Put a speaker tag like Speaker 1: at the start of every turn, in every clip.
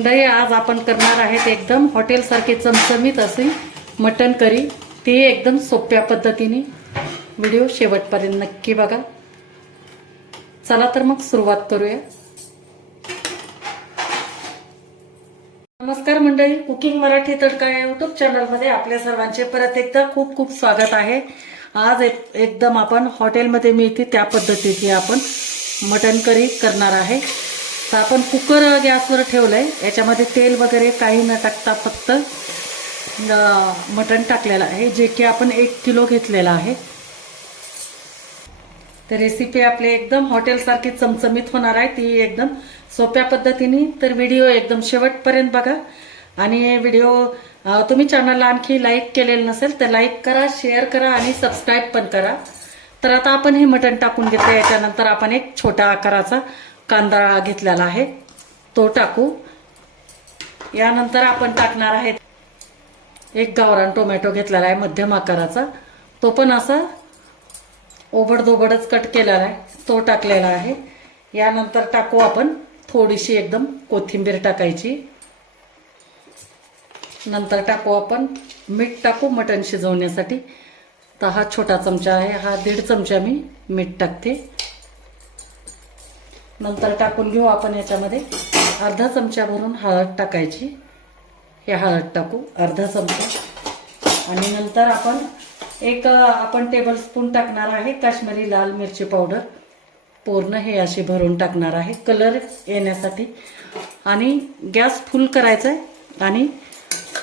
Speaker 1: मंडळी आज आपण करणार आहेत. एकदम हॉटेलसारखे चमचमीत असे मटन करी. ती एकदम सोप्या पद्धतीने व्हिडिओ शेवटपर्यंत नक्की बघा. चला तर मग सुरुवात करूया. नमस्कार मंडळी. कुकिंग मराठी तडका या युट्यूब चॅनलमध्ये आपल्या सर्वांचे परत एकदा खूप खूप स्वागत आहे. आज एक- एकदम आपण हॉटेलमध्ये मिळते त्या पद्धतीची आपण मटन करी करणार आहे. तर आपण कुकर गॅसवर ठेवलंय. याच्यामध्ये तेल वगैरे काही न टाकता फक्त मटण टाकलेलं आहे जे की आपण एक किलो घेतलेलं आहे. तर रेसिपी आपली एकदम हॉटेलसारखी चमचमीत होणार आहे ती एकदम सोप्या पद्धतीने. तर व्हिडिओ एकदम शेवटपर्यंत बघा. आणि व्हिडिओ तुम्ही चॅनलला आणखी लाईक केलेलं नसेल तर लाईक करा शेअर करा आणि सबस्क्राईब पण करा. तर आता आपण हे मटण टाकून घेतलं. याच्यानंतर आपण एक छोट्या आकाराचा कांदा घेतलेला आहे. तो टाकू. यानंतर आपण टाकणार आहे एक गावरान टोमॅटो घेतलेला आहे मध्यम आकाराचा. तो पण असा ओबडदोबडच कट केलेला आहे. तो टाकलेला आहे. यानंतर टाकू आपण थोडीशी एकदम कोथिंबीर टाकायची. नंतर टाकू आपण मीठ टाकू मटण शिजवण्यासाठी. तर हा छोटा चमचा आहे. हा दीड चमचा मी मीठ टाकते. नंतर टाकून घेऊ आपण याच्यामध्ये. अर्धा चमचा भरून हळद टाकायची. हे हळद टाकू. अर्धा चमचा. आणि नंतर आपण एक आपण टेबलस्पून टाकणार आहे काश्मीरी लाल मिरची पावडर पूर्ण हे अशी भरून टाकणार आहे. कलर येण्यासाठी. आणि गॅस फुल करायचा आहे आणि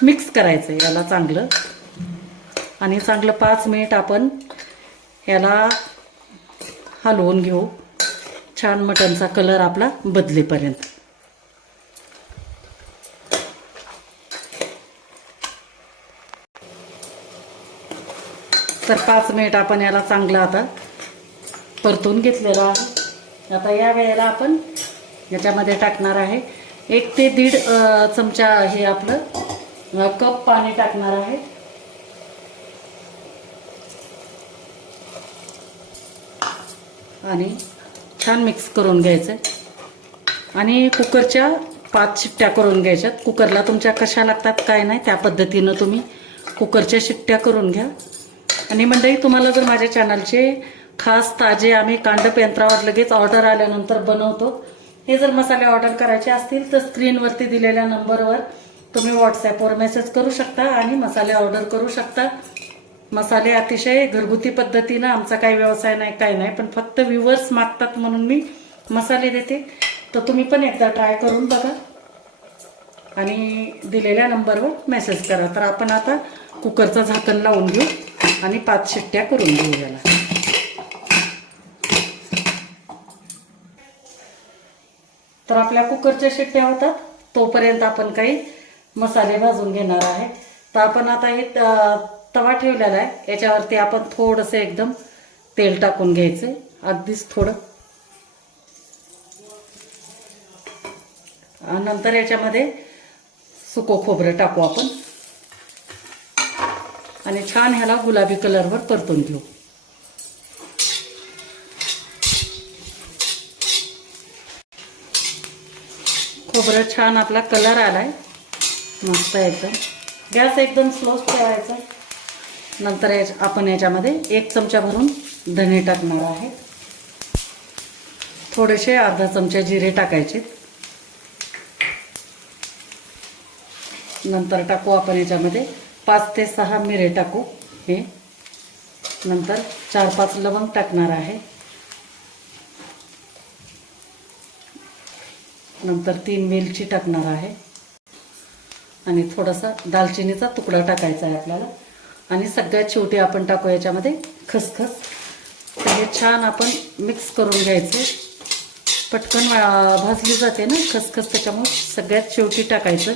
Speaker 1: मिक्स करायचं आहे याला चांगलं. आणि चांगलं पाच मिनिट आपण याला हलवून घेऊ. छान मटनचा कलर आपला बदलेपर्यंत. तर पाच मिनिट आपण याला चांगलं आता परतून घेतलेलो आहे. आता या वेळेला आपण याच्यामध्ये टाकणार आहे. एक ते दीड चमचा हे आपलं कप पाणी टाकणार आहे. आणि छान मिक्स करून घ्यायचं आणि कुकरच्या पाच शिट्ट्या करून घ्यायच्यात. कुकरला तुमच्या कशा लागतात काय नाही त्या पद्धतीनं तुम्ही कुकरच्या शिट्ट्या करून घ्या. आणि मंडळी तुम्हाला जर माझ्या चॅनलचे खास ताजे आम्ही कांडप यंत्रावर लगेच ऑर्डर आल्यानंतर बनवतो हे जर मसाले ऑर्डर करायचे असतील तर स्क्रीनवरती दिलेल्या नंबरवर तुम्ही व्हॉट्सॲपवर मेसेज करू शकता आणि मसाले ऑर्डर करू शकता. मसाले अतिशय घरगुती पद्धतीनं आमचा काही व्यवसाय नाही काय नाही पण फक्त व्ह्युअर्स मागतात म्हणून मी मसाले देते. तर तुम्ही पण एकदा ट्राय करून बघा. आणि दिलेल्या नंबरवर मेसेज करा. तर आपण आता कुकरचं झाकण लावून घेऊ आणि पाच शिट्ट्या करून घेऊ याला. तर आपल्या कुकरच्या शिट्ट्या होतात. तोपर्यंत आपण काही मसाले भाजून घेणार आहे. तर आपण आता हे तवा ठेवलेला आहे. याच्यावरती आपण थोडंसं एकदम तेल टाकून घ्यायचं. अगदीच थोडं. नंतर याच्यामध्ये सुको खोबरं टाकू आपण. आणि छान ह्याला गुलाबी कलरवर परतून घेऊ. खोबरं छान आपला कलर आलाय. मस्त एकदम. गॅस एकदम स्लो ठेवायचा. नंतर याच्या आपण याच्यामध्ये एक चमचा भरून धने टाकणार आहे. थोडेसे अर्धा चमचा जिरे टाकायचे. नंतर टाकू आपण याच्यामध्ये पाच ते सहा मिरे टाकू हे. नंतर चार पाच लवंग टाकणार आहे. नंतर तीन वेलची टाकणार आहे. आणि थोडासा दालचिनीचा तुकडा टाकायचा आहे आपल्याला. आणि सगळ्यात शेवटी आपण टाकू याच्यामध्ये खसखस. तर हे छान आपण मिक्स करून घ्यायचं. पटकन भाजली जाते ना खसखस त्याच्यामुळे सगळ्यात शेवटी टाकायचं.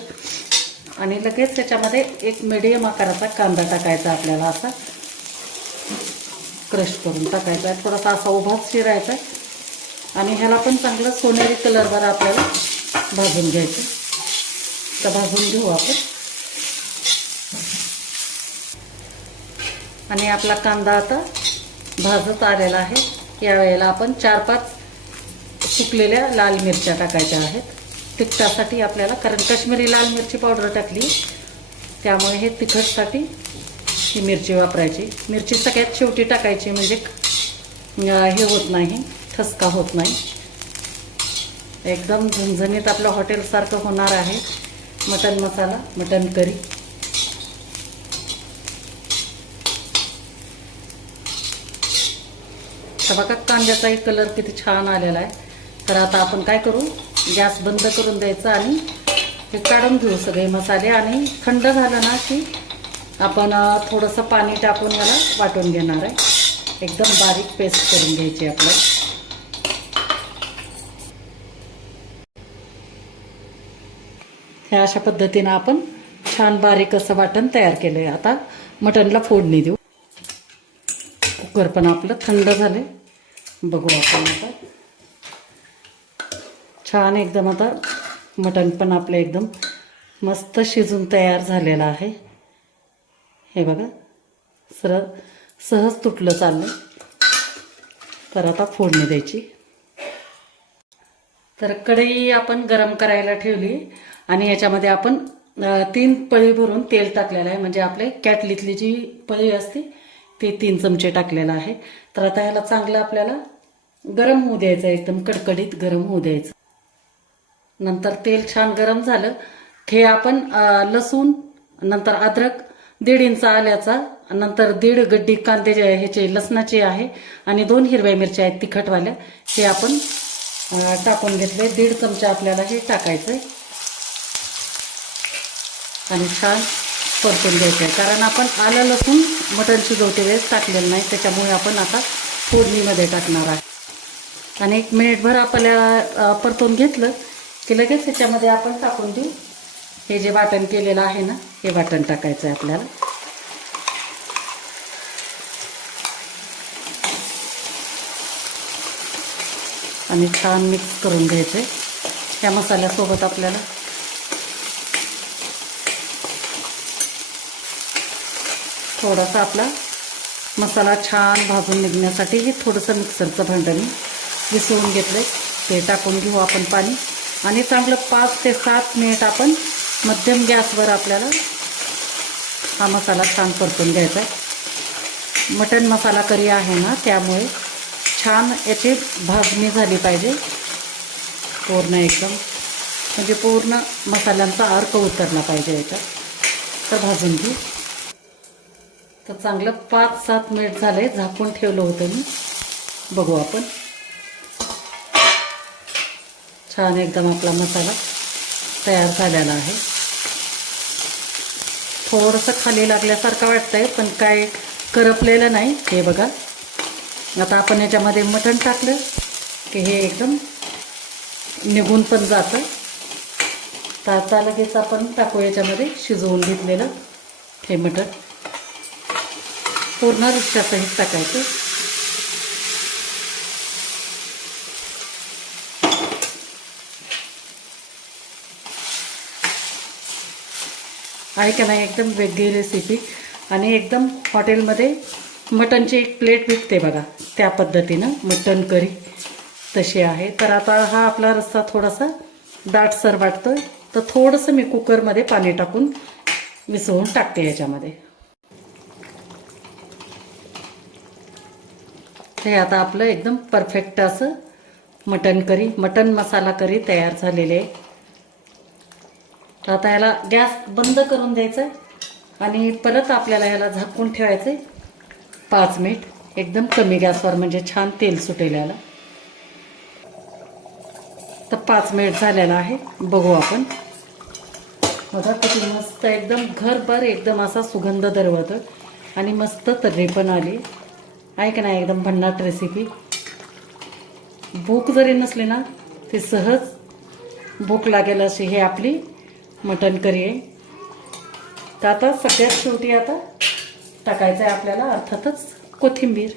Speaker 1: आणि लगेच त्याच्यामध्ये एक मिडियम आकाराचा कांदा टाकायचा आपल्याला असा. क्रश करून टाकायचा. आहे थोडासा असा उभाच शिरायचा आणि ह्याला पण चांगलं सोनेरी कलरवर आपल्याला भाजून घ्यायचं. तर भाजून घेऊ आपण. आणि आपला कांदा आता भाजत आलेला आहे. यावेळेला आपण चार पाच सुकलेल्या लाल मिरच्या टाकायच्या आहेत. तिखटासाठी आपल्याला कारण काश्मीरी लाल मिरची पावडर टाकली त्यामुळे हे तिखटसाठी ही मिरची वापरायची. मिरची सगळ्यात शेवटी टाकायची म्हणजे हे होत नाही ठसका होत नाही. एकदम झणझणीत आपलं हॉटेलसारखं होणार आहे. Mutton masala mutton curry. तर बघा कांद्याचाही कलर किती छान आलेला आहे. तर आता आपण काय करू? गॅस बंद करून द्यायचं आणि हे काढून घेऊ सगळे मसाले. आणि थंड झालं ना की आपण थोडंसं पाणी टाकून याला वाटून घेणार आहे. एकदम बारीक पेस्ट करून घ्यायची आपलं ह्या अशा पद्धतीनं आपण छान बारीक असं वाटण तयार केलं आहे आता मटणला फोडणी देऊ. कुकर पण आपलं थंड झालं बघू आपण आता. छान एकदम आता मटण पण आपलं एकदम मस्त शिजून तयार झालेलं आहे. हे बघा. सर सहज तुटलं चाललं तर आता फोडणी द्यायची. तर कढई आपण गरम करायला ठेवली आणि याच्यामध्ये आपण तीन पळी भरून तेल टाकलेलं आहे. म्हणजे आपले कॅटलीतली जी पळी असते ते तीन चमचे टाकलेलं आहे. तर आता ह्याला चांगलं आपल्याला गरम होऊ द्यायचं आहे, एकदम कडकडीत गरम होऊ द्यायचं. नंतर तेल छान गरम झालं. हे आपण लसूण नंतर अद्रक दीड इंच आल्याचा नंतर दीड गड्डी कांदे ह्याचे लसणाचे आहे आणि दोन हिरव्या मिरच्या आहेत तिखटवाल्या हे आपण टाकून घेतले. दीड चमचा आपल्याला हे टाकायचं आहे आणि छान परतून घ्यायचं आहे कारण आपण आलं लसूण मटण शिजवते वेळेस टाकलेलं नाही त्याच्यामुळे आपण आता फोडणीमध्ये टाकणार आहे. आणि एक मिनिटभर आपल्याला परतून घेतलं की लगेच त्याच्यामध्ये आपण टाकून देऊ. हे जे वाटण केलेलं आहे ना हे वाटण टाकायचं आहे आपल्याला. आणि छान मिक्स करून घ्यायचं. आहे त्या मसाल्यासोबत आपल्याला थोडासा आपला मसाला छान भाजून निघण्यासाठी हे थोडंसं मिक्सरचं भांडण मिसळून विसळून घेतलं ते टाकून घेऊ आपण पाणी. आणि चांगलं पाच ते सात मिनिट आपण मध्यम गॅसवर आपल्याला हा मसाला छान परतून घ्यायचा आहे. मटन मसाला करी आहे ना त्यामुळे छान याची भाजणी झाली पाहिजे. पूर्ण एकदम. म्हणजे पूर्ण मसाल्यांचा अर्क उतरला पाहिजे याच्यात. तर भाजून घेऊ. तर चांगलं पाच सात मिनिट झाले झाकून ठेवलं होतं मी. बघू आपण. छान एकदम आपला मसाला तयार झालेला आहे. थोडंसं खाली लागल्यासारखं वाटतं आहे पण काय करपलेलं नाही. हे बघा. आता आपण याच्यामध्ये मटण टाकलं की हे एकदम निघून पण जातं. तर आता लगेच आपण टाकू याच्यामध्ये शिजवून घेतलेलं हे मटण. पूर्ण रिक्षासहित टाकायचं. आहे का नाही एकदम वेगळी रेसिपी आणि एकदम हॉटेलमध्ये मटनची एक प्लेट विकते बघा त्या पद्धतीनं मटन करी तशी आहे. तर आता हा आपला रस्सा थोडासा दाटसर वाटतोय तर थोडंसं मी कुकरमध्ये पाणी टाकून मिसळून टाकते याच्यामध्ये. हे आता आपलं एकदम परफेक्ट असं मटन करी मटन मसाला करी तयार झालेले. आहे आता याला गॅस बंद करून द्यायचा आणि परत आपल्याला याला झाकून ठेवायचं आहे पाच मिनिट. एकदम कमी गॅसवर म्हणजे छान तेल सुटेल याला. तर पाच मिनिट झालेला आहे. बघू आपण. बघा किती मस्त एकदम घरभर एकदम असा सुगंध दरवत आणि मस्त तर्री पण आली. आहे का नाही एकदम भन्नाट रेसिपी भूक जरी नसली ना ती सहज भूक लागेल अशी हे आपली मटन करी आहे. तर आता सगळ्यात शेवटी आता टाकायचं आहे आपल्याला अर्थातच कोथिंबीर.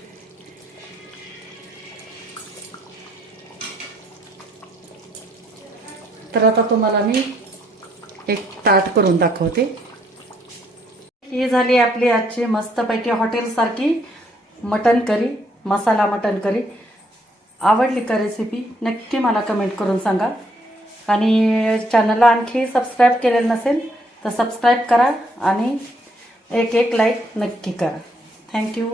Speaker 1: तर आता तुम्हाला मी एक ताट करून दाखवते. ही झाली आपली आजची मस्तपैकी हॉटेलसारखी मटन करी मसाला मटन करी. आवडली का रेसिपी नक्की मला कमेंट करून सांगा. आणि चॅनलला आणखी सबस्क्राईब केलेलं नसेल तर सबस्क्राईब करा आणि एक एक लाईक नक्की करा. थँक्यू